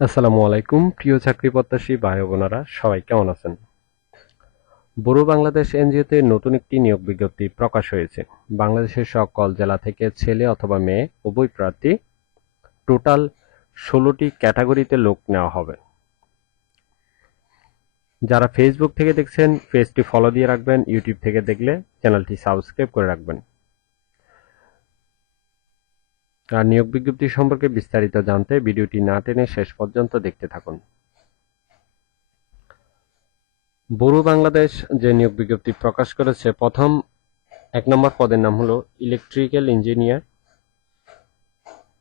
আসসালামু আলাইকুম, প্রিয় চাকরি প্রত্যাশী ভাই বোনেরা, সবাই কেমন আছেন? বুড়ো বাংলাদেশ এনজিওতে নতুন একটি নিয়োগ বিজ্ঞপ্তি প্রকাশ হয়েছে। বাংলাদেশের সকল জেলা থেকে ছেলে অথবা মেয়ে, উভয় প্রার্থী টোটাল ষোলোটি ক্যাটাগরিতে লোক নেওয়া হবে। যারা ফেসবুক থেকে দেখছেন, পেজটি ফলো দিয়ে রাখবেন ইউটিউব থেকে দেখলে চ্যানেলটি সাবস্ক্রাইব করে রাখবেন। আর নিয়োগ বিজ্ঞপ্তি সম্পর্কে বিস্তারিত জানতে ভিডিওটি না টেনে শেষ পর্যন্ত দেখতে থাকুন। বড়ো বাংলাদেশ যে নিয়োগ বিজ্ঞপ্তি প্রকাশ করেছে, প্রথম এক নম্বর পদের নাম হলো electrical engineer,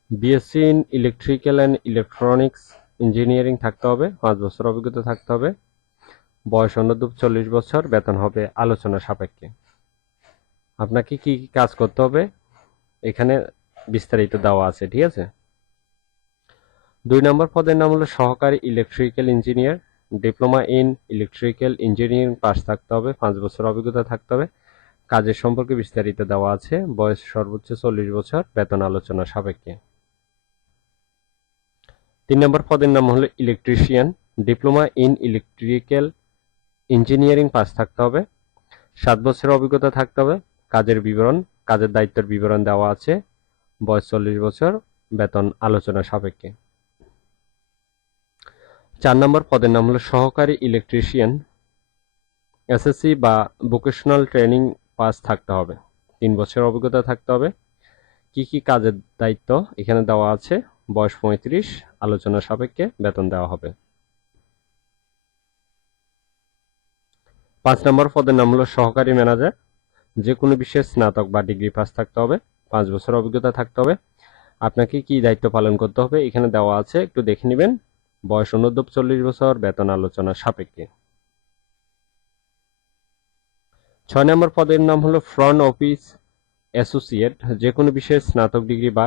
BSc in electrical and electronics engineering থাকতে হবে, পাঁচ বছর অভিজ্ঞতা থাকতে হবে, বয়স অনূর্ধ্ব চল্লিশ বছর, বেতন হবে আলোচনা সাপেক্ষে। আপনাকে কি কি কাজ করতে হবে? এখানে বিস্তারিত দেওয়া আছে, ঠিক আছে? দুই নম্বর পদের নাম হলো সহকারী electrical engineer diploma in electrical engineering pass থাকতে হবে, পাঁচ বছর অভিজ্ঞতা থাকতে হবে। কাজের সম্পর্কে বিস্তারিত দেওয়া আছে, বয়স সর্বোচ্চ চল্লিশ বছর, বেতন আলোচনা সাপেক্ষে। তিন নম্বর পদের নাম হলো electrician diploma in electrical engineering pass থাকতে হবে, সাত বছরের অভিজ্ঞতা থাকতে হবে। কাজের বিবরণ, কাজের দায়িত্বের বিবরণ দেওয়া আছে বয়স চল্লিশ বছর, বেতন আলোচনা সাপেক্ষে। চার নম্বর পদের নাম হলো সহকারী ইলেকট্রিশিয়ান। এসএসসি বা ভোকেশনাল ট্রেনিং পাস থাকতে হবে। তিন বছরের অভিজ্ঞতা থাকতে হবে। কি কি কাজের দায়িত্ব এখানে দেওয়া আছে? বয়স পঁয়ত্রিশ, আলোচনা সাপেক্ষে বেতন দেওয়া হবে। পাঁচ নম্বর পদের নাম হলো সহকারী ম্যানেজার। যে কোনো বিশেষ স্নাতক বা ডিগ্রি পাস থাকতে হবে। পাঁচ বছর অভিজ্ঞতা থাকতে হবে। আপনাকে কি দায়িত্ব পালন করতে হবে এখানে দেওয়া আছে, একটু দেখে নেবেন। বয়স অনুদ্যোগ চল্লিশ বছর, বেতন আলোচনা সাপেক্ষে। ছয় নম্বর পদের নাম হলো ফ্রন্ট অফিস অ্যাসোসিয়েট যে কোনো বিষয়ে স্নাতক ডিগ্রি বা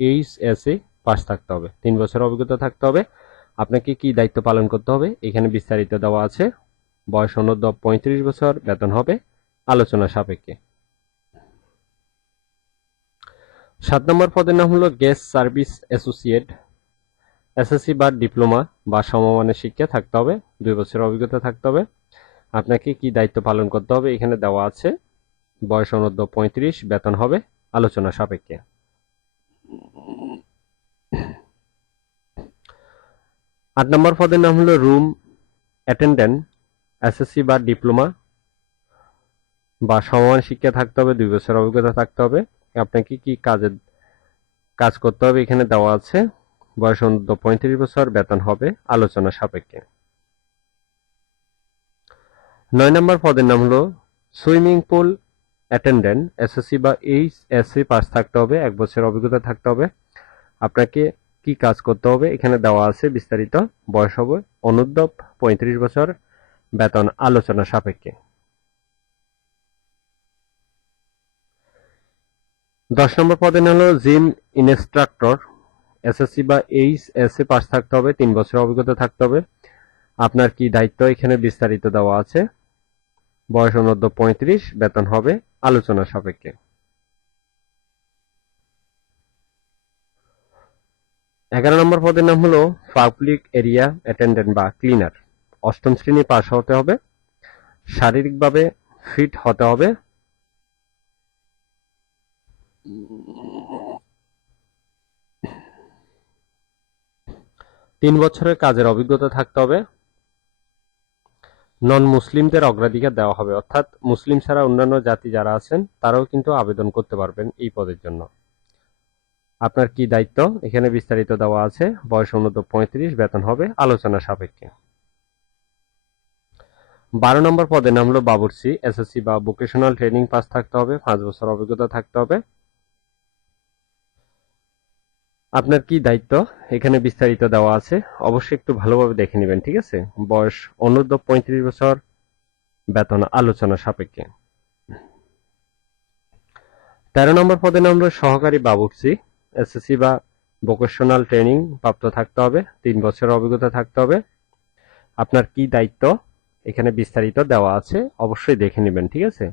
এইচ এস এ পাস থাকতে হবে। তিন বছর অভিজ্ঞতা থাকতে হবে। আপনাকে কি দায়িত্ব পালন করতে হবে এখানে বিস্তারিত দেওয়া আছে। বয়স অনুদ্য পঁয়ত্রিশ বছর, বেতন হবে। আলোচনা সাপেক্ষে। সাত নম্বর পদের নাম হলো গেস্ট সার্ভিস অ্যাসোসিয়েট এসএসসি বা ডিপ্লোমা বা সমমানের শিক্ষা থাকতে হবে, দুই বছর অভিজ্ঞতা থাকতে হবে। আপনাকে কি দায়িত্ব পালন করতে হবে এখানে দেওয়া আছে, বয়স অনূর্ধ্ব পঁয়ত্রিশ, বেতন হবে, আলোচনা সাপেক্ষে। আট নম্বর পদের নাম হলো রুম অ্যাটেন্ডেন্ট এসএসসি বা ডিপ্লোমা বা সমমান শিক্ষা থাকতে হবে, দুই বছর অভিজ্ঞতা থাকতে হবে। আপনাকে কি কাজের কাজ করতে হবে? এখানে দেওয়া আছে, বয়স অন্তত পঁয়ত্রিশ বছর, বেতন হবে, আলোচনা সাপেক্ষে। নয় নম্বর পদের নাম হলো সুইমিং পুল অ্যাটেন্ডেন্ট, এসএসসি বা এইচ এসসি পাস থাকতে হবে, এক বছর অভিজ্ঞতা থাকতে হবে। আপনাকে কি কাজ করতে হবে? এখানে দেওয়া আছে বিস্তারিত। বয়স হবে অনুদ্যপ পঁয়ত্রিশ বছর, বেতন আলোচনা সাপেক্ষে। দশ নম্বর পদে হলো জিম ইনস্ট্রাক্টর। এসএসসি বা এইচ এস এ পাস থাকতে হবে, তিন বছর অভিজ্ঞতা থাকতে হবে। আপনার কি দায়িত্ব এখানে বিস্তারিত দেওয়া আছে? বয়স অনূর্ধ্ব পঁয়ত্রিশ, বেতন হবে আলোচনা সাপেক্ষে। এগারো নম্বর পদের নাম হলো পাবলিক এরিয়া অ্যাটেন্ডেন্ট বা ক্লিনার। অষ্টম শ্রেণি পাশ হতে হবে। শারীরিকভাবে ফিট হতে হবে। তিন বছরের কাজের অভিজ্ঞতা থাকতে হবে। নন মুসলিমদের অগ্রাধিকার দেওয়া হবে। অর্থাৎ মুসলিম ছাড়া অন্যান্য জাতি যারা আছেন, তারাও কিন্তু আবেদন করতে পারবেন এই পদের জন্য। আপনার কি দায়িত্ব? এখানে বিস্তারিত দেওয়া আছে। বয়স অনুদ্ধ পঁয়ত্রিশ, বেতন হবে আলোচনা সাপেক্ষে। বারো নম্বর পদের নাম হলো বাবুর্চি এসএসসি বা ভোকেশনাল ট্রেনিং পাস থাকতে হবে, পাঁচ বছর অভিজ্ঞতা থাকতে হবে। আপনার কি দায়িত্ব? এখানে বিস্তারিত দেওয়া আছে। অবশ্যই একটু ভালোভাবে দেখে নেবেন, ঠিক আছে? বয়স অনূর্ধ্ব পঁয়ত্রিশ বছর, বেতন আলোচনা সাপেক্ষে। তেরো নম্বর পদে নাম সহকারী বাবুর্চি, এসএসসি বা ভোকেশনাল ট্রেনিং প্রাপ্ত থাকতে হবে, তিন বছর অভিজ্ঞতা থাকতে হবে। আপনার কি দায়িত্ব? এখানে বিস্তারিত দেওয়া আছে, অবশ্যই দেখে নেবেন, ঠিক আছে?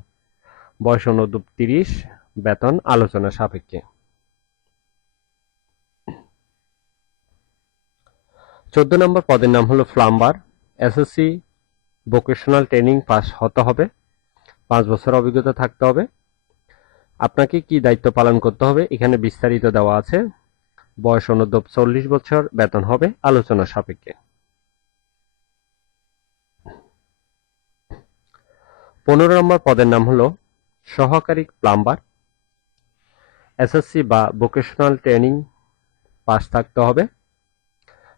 বয়স অনুদ্যোগ তিরিশ, বেতন আলোচনা সাপেক্ষে। চোদ্দ নম্বর পদের নাম হলো plumber. SSC vocational training pass হতে হবে। পাঁচ বছর অভিজ্ঞতা থাকতে হবে। আপনাকে কি দায়িত্ব পালন করতে হবে? এখানে বিস্তারিত দেওয়া আছে। বয়স অনুদ্যোগ চল্লিশ বছর, বেতন হবে আলোচনা সাপেক্ষে। পনেরো নম্বর পদের নাম হলো সহকারী প্লাম্বার। এসএসসি বা ভোকেশনাল ট্রেনিং পাস থাকতে হবে।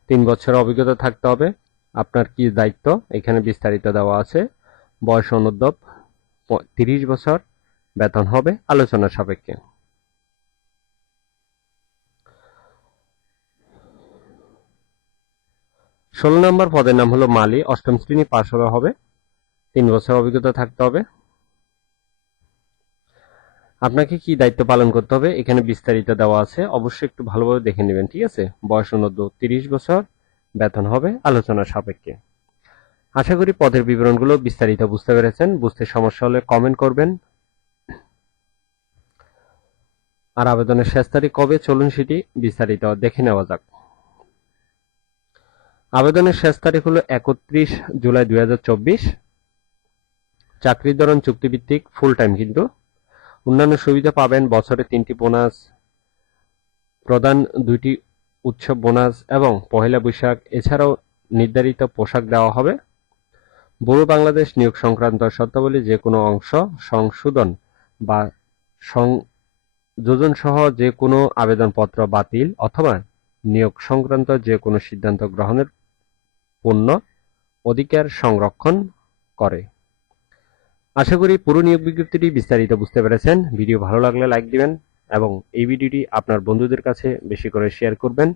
তিন বছরের অভিজ্ঞতা থাকতে হবে। আপনার কি দায়িত্ব? এখানে বিস্তারিত দেওয়া আছে। বয়স অনুদ্যোগ তিরিশ বছর, বেতন হবে, আলোচনা সাপেক্ষে। ষোলো নম্বর পদের নাম হলো মালি, অষ্টম শ্রেণি পাশ হবে। তিন বছর অভিজ্ঞতা থাকতে হবে। আপনাকে কি দায়িত্ব পালন করতে হবে? এখানে বিস্তারিত দেওয়া আছে। অবশ্যই একটু ভালোভাবে দেখে নেবেন, ঠিক আছে? বয়স অনুদ্ধ তিরিশ বছর, বেতন হবে আলোচনা সাপেক্ষে। আশা করি পদের বিবরণগুলো বিস্তারিত বুঝতে পেরেছেন। বুঝতে সমস্যা হলে কমেন্ট করবেন। আর আবেদনের শেষ তারিখ কবে? চলুন সেটি বিস্তারিত দেখে নেওয়া যাক। আবেদনের শেষ তারিখ হলো একত্রিশ জুলাই দুই চাকরির ধরন চুক্তিভিত্তিক ফুল টাইম কিন্তু। অন্যান্য সুবিধা পাবেন। বছরে তিনটি বোনাস, প্রধান দুইটি উৎসব বোনাস এবং পহেলা বৈশাখ। এছাড়াও নির্ধারিত পোশাক দেওয়া হবে। বুড়ো বাংলাদেশ নিয়োগ সংক্রান্ত শর্তাবলী যে কোনো অংশ, সংশোধন বা সংযোজন সহ যে কোনো আবেদনপত্র বাতিল অথবা নিয়োগ সংক্রান্ত যে কোনো সিদ্ধান্ত গ্রহণের পূর্ণ অধিকার সংরক্ষণ করে। আশা করি পুরো নিয়োগ বিজ্ঞপ্তিটি বিস্তারিত বুঝতে পেরেছেন। ভিডিও ভালো লাগলে লাইক দিবেন এবং এই ভিডিওটি আপনার বন্ধুদের কাছে বেশি করে শেয়ার করবেন।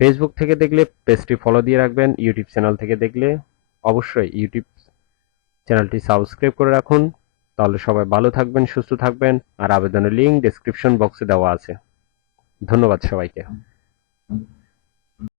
ফেসবুক থেকে দেখলে পেজটি ফলো দিয়ে রাখবেন ইউটিউব চ্যানেল থেকে দেখলে অবশ্যই ইউটিউব চ্যানেলটি সাবস্ক্রাইব করে রাখুন। তাহলে সবাই ভালো থাকবেন, সুস্থ থাকবেন আর আবেদনের লিঙ্ক ডেসক্রিপশন বক্সে দেওয়া আছে। ধন্যবাদ সবাইকে।